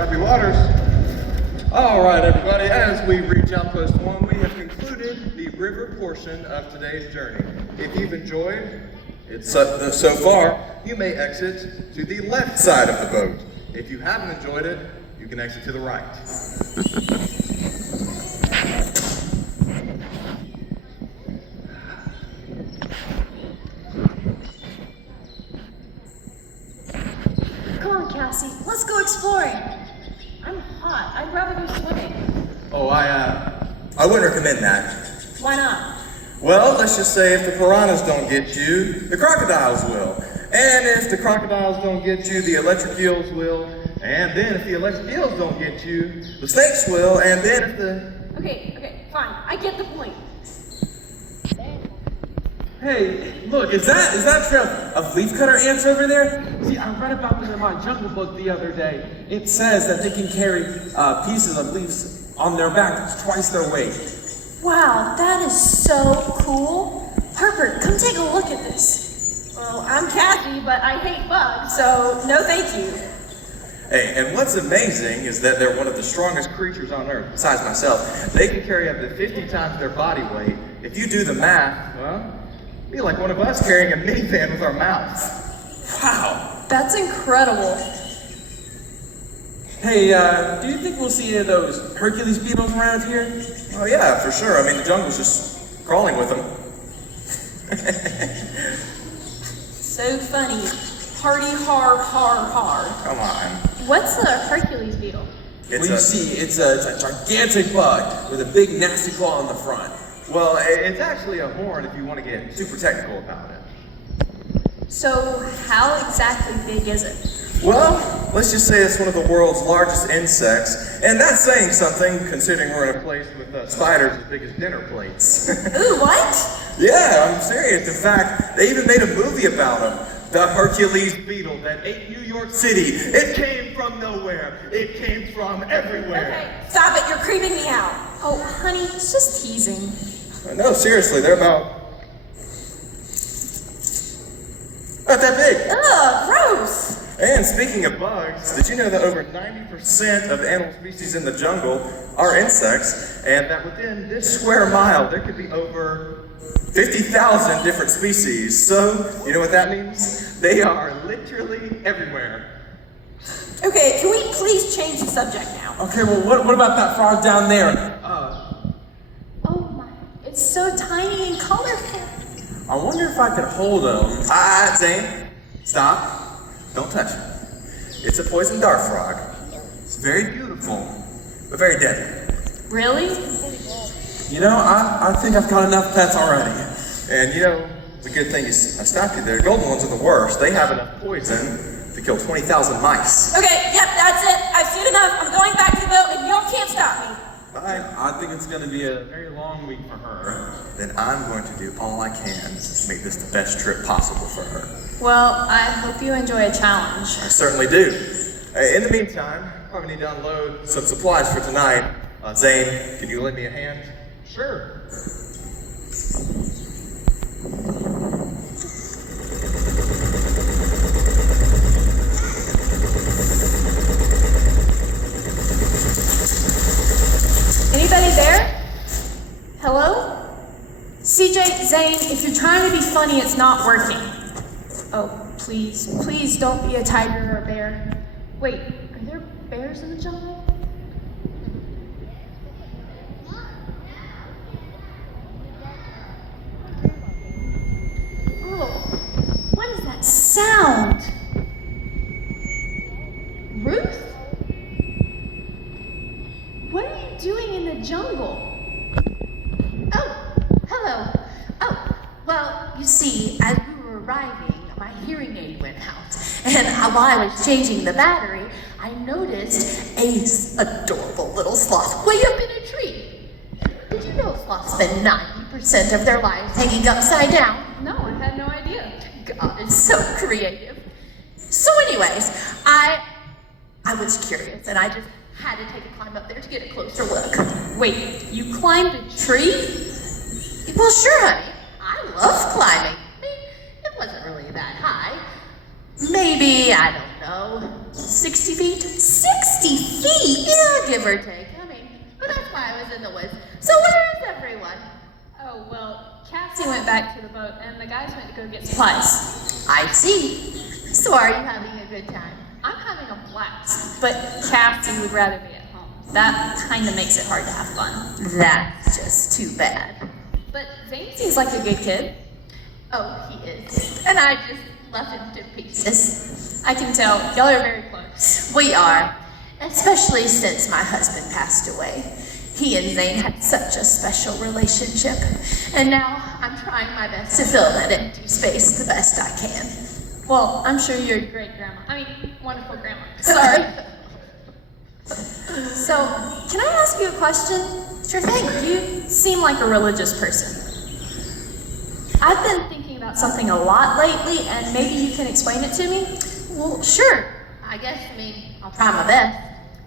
Choppy waters. All right, everybody, as we reach Outpost 1, we have concluded the river portion of today's journey. If you've enjoyed it so far, you may exit to the left side of the boat. If you haven't enjoyed it, you can exit to the right. Come on, Cassie, let's go exploring. I'm hot. I'd rather go swimming. Oh, I wouldn't recommend that. Why not? Well, let's just say if the piranhas don't get you, the crocodiles will. And if the crocodiles don't get you, the electric eels will. And then if the electric eels don't get you, the snakes will. And then if the... Okay, fine. I get the point. Hey, look, is that a trail of leafcutter ants over there? See, I read about them in my jungle book the other day. It says that they can carry pieces of leaves on their back twice their weight. Wow, that is so cool. Harper, come take a look at this. Well, I'm Cassie, but I hate bugs, so no thank you. Hey, and what's amazing is that they're one of the strongest creatures on Earth, besides myself. They can carry up to 50 times their body weight. If you do the math, well, it'd be like one of us carrying a minivan with our mouths. Wow. That's incredible. Hey, do you think we'll see any of those Hercules beetles around here? Oh yeah, for sure. I mean, the jungle's just crawling with them. So funny. Hardy har. Come on. What's a Hercules beetle? It's a gigantic bug with a big nasty claw on the front. Well, it's actually a horn if you want to get super technical about it. So how exactly big is it? Well, let's just say it's one of the world's largest insects, and that's saying something considering we're in a place with spiders as big as dinner plates. Ooh, what? Yeah, I'm serious. In fact, they even made a movie about him. The Hercules beetle that ate New York City. It came from nowhere. It came from everywhere. Okay, stop it. You're creeping me out. Oh, honey, it's just teasing. No, seriously, they're about that big. Ugh, gross. And speaking of bugs, did you know that over 90% of animal species in the jungle are insects, and that within this square mile there could be over 50,000 different species? So, you know what that means? They are literally everywhere. Okay, can we please change the subject now? Okay, well, what about that frog down there? Oh my, it's so tiny and colorful. I wonder if I could hold him. Zane, stop. Don't touch it. It's a poison dart frog. It's very beautiful, but very deadly. Really? You know, I think I've got enough pets already. And you know, the good thing is I stopped you there. Golden ones are the worst. They have enough poison to kill 20,000 mice. Okay, yep, that's it. I've seen enough. I'm going back to the boat and y'all can't stop me. Bye. I think it's going to be a very long week for her. Then I'm going to do all I can to make this the best trip possible for her. Well, I hope you enjoy a challenge. I certainly do. In the meantime, probably need to unload some supplies for tonight. Zane, can you lend me a hand? Sure. Anybody there? Hello? CJ, Zane, if you're trying to be funny, it's not working. Oh, please don't be a tiger or a bear. Wait, are there bears in the jungle? Oh, what is that sound? Ruth? What are you doing in the jungle? Oh, hello. Oh, well, you see, as we were arriving, my hearing aid went out. And while I was changing the battery, I noticed a adorable little sloth way up in a tree. Did you know sloths spend 90% of their lives hanging upside down? No, I had no idea. God, it's so creative. So anyways, I was curious, and I just had to take a climb up there to get a closer look. Wait, you climbed a tree? Well, sure, honey. I love climbing. I mean, it wasn't really that high. Maybe, I don't know, 60 feet? 60 feet, yeah, give or take. I mean, but that's why I was in the woods. So where is everyone? Oh, well, Cassie went back to the boat and the guys went to go get supplies. I see. So are you having a good time? I'm having a blast, but Cassie would rather be at home. That kind of makes it hard to have fun. That's just too bad. But Zane seems like a good kid. Oh, he is. And I just left him to pieces. I can tell. Y'all are very close. We are. Especially since my husband passed away. He and Zane had such a special relationship. And now I'm trying my best to fill that empty space the best I can. Well, I'm sure you're a great grandma. Wonderful grandma. Sorry. So, can I ask you a question? Sure thing. You seem like a religious person. I've been thinking about something a lot lately, and maybe you can explain it to me? Well, sure. I'll try my best.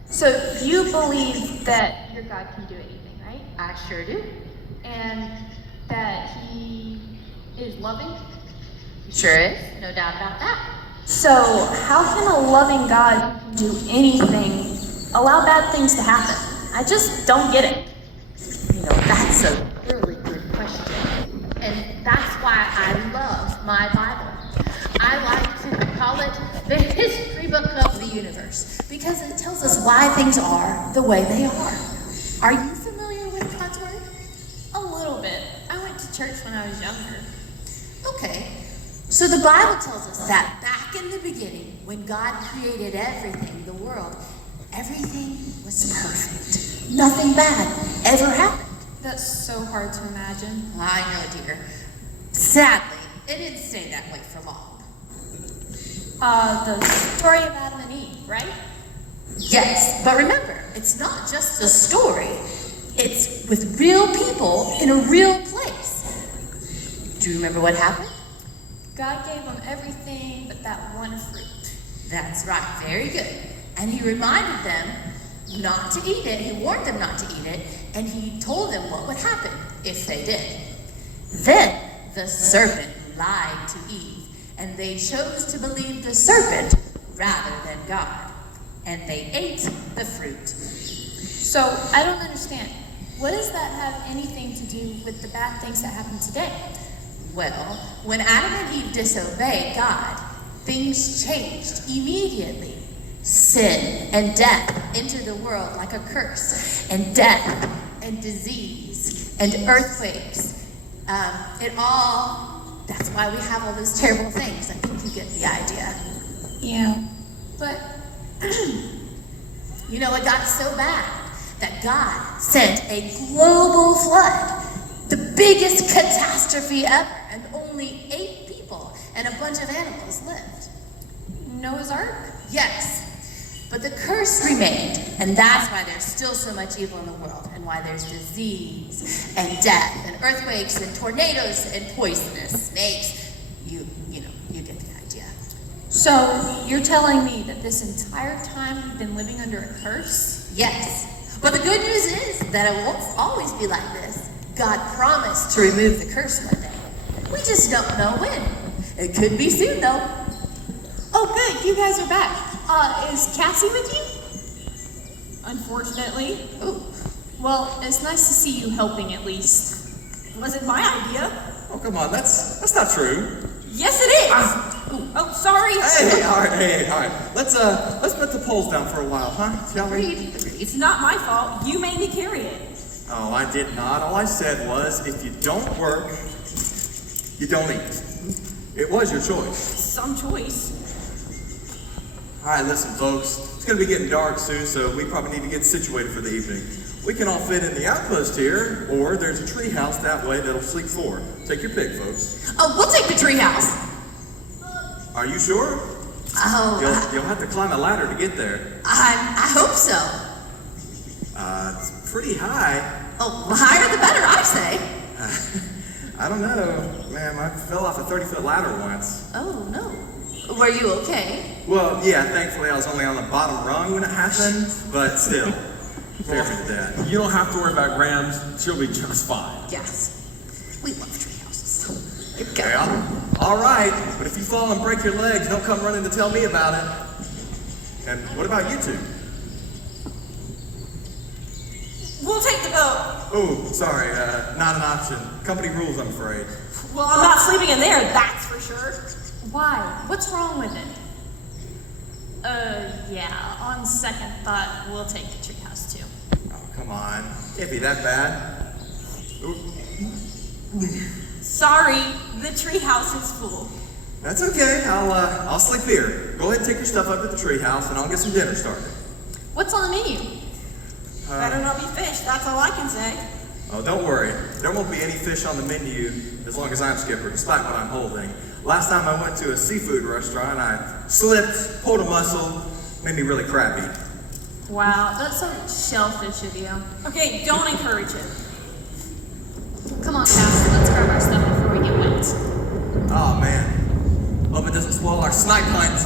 So, you believe that your God can do anything, right? I sure do. And that He is loving? Sure is. No doubt about that. So, how can a loving God who can do anything allow bad things to happen? I just don't get it. That's a really good question. And that's why I love my Bible. I like to call it the history book of the universe because it tells us why things are the way they are. Are you familiar with God's Word? A little bit. I went to church when I was younger. Okay. So the Bible tells us that back in the beginning, when God created everything, the world, everything was perfect. Nothing bad ever happened. That's so hard to imagine. I know, dear. Sadly, it didn't stay that way for long. The story of Adam and Eve, right? Yes, but remember, it's not just a story. It's with real people in a real place. Do you remember what happened? God gave them everything but that one fruit. That's right, very good. And he reminded them not to eat it. He warned them not to eat it, and he told them what would happen if they did. Then the serpent lied to Eve, and they chose to believe the serpent rather than God. And they ate the fruit. So, I don't understand. What does that have anything to do with the bad things that happen today? Well, when Adam and Eve disobeyed God, things changed immediately. Sin and death entered the world like a curse, and death and disease and earthquakes. That's why we have all those terrible things. I think you get the idea. Yeah, but It got so bad that God sent a global flood, the biggest catastrophe ever, and only 8 people and a bunch of animals lived. Noah's Ark? Yes, but the curse remained, and that's why there's still so much evil in the world, and why there's disease and death and earthquakes and tornadoes and poisonous snakes. You get the idea. So, you're telling me that this entire time we've been living under a curse? Yes, but the good news is that it won't always be like this. God promised to remove the curse one day. We just don't know when. It could be soon, though. Oh, good, you guys are back. Is Cassie with you? Unfortunately. Ooh. Well, it's nice to see you helping at least. It wasn't my idea. Oh, come on, that's not true. Yes, it is. Oh, sorry. Hey, all right. Let's put the poles down for a while, huh? Shall we? It's not my fault. You made me carry it. Oh, I did not. All I said was, if you don't work, you don't eat. It was your choice. Some choice. All right, listen, folks. It's going to be getting dark soon, so we probably need to get situated for the evening. We can all fit in the outpost here, or there's a tree house that way that'll sleep 4. Take your pick, folks. Oh, we'll take the treehouse. Are you sure? Oh, You'll have to climb a ladder to get there. I hope so. It's pretty high. Oh, the higher the better, I say. I don't know, ma'am. I fell off a 30-foot ladder once. Oh, no. Were you okay? Well, yeah, thankfully I was only on the bottom rung when it happened, but still, fair me to that. You don't have to worry about Grams. She'll be just fine. Yes. We love tree houses. Here we go. Well, all right, but if you fall and break your legs, don't come running to tell me about it. And what about you two? We'll take the boat. Oh, sorry, not an option. Company rules, I'm afraid. Well, I'm not sleeping in there, that's for sure. Why? What's wrong with it? Yeah, on second thought, we'll take the treehouse too. Oh, come on. Can't be that bad. Ooh, Sorry, the treehouse is full. that's okay. I'll sleep here. Go ahead and take your stuff up to the treehouse, and I'll get some dinner started. What's on the menu? Better not be fish, that's all I can say. Oh, don't worry. There won't be any fish on the menu as long as I'm skipper, despite what I'm holding. Last time I went to a seafood restaurant, I slipped, pulled a muscle, made me really crappy. Wow, that's so shellfish of you. Okay, don't encourage it. Come on, Cass, let's grab our stuff before we get wet. Oh man. Hope it doesn't spoil our snipe hunt.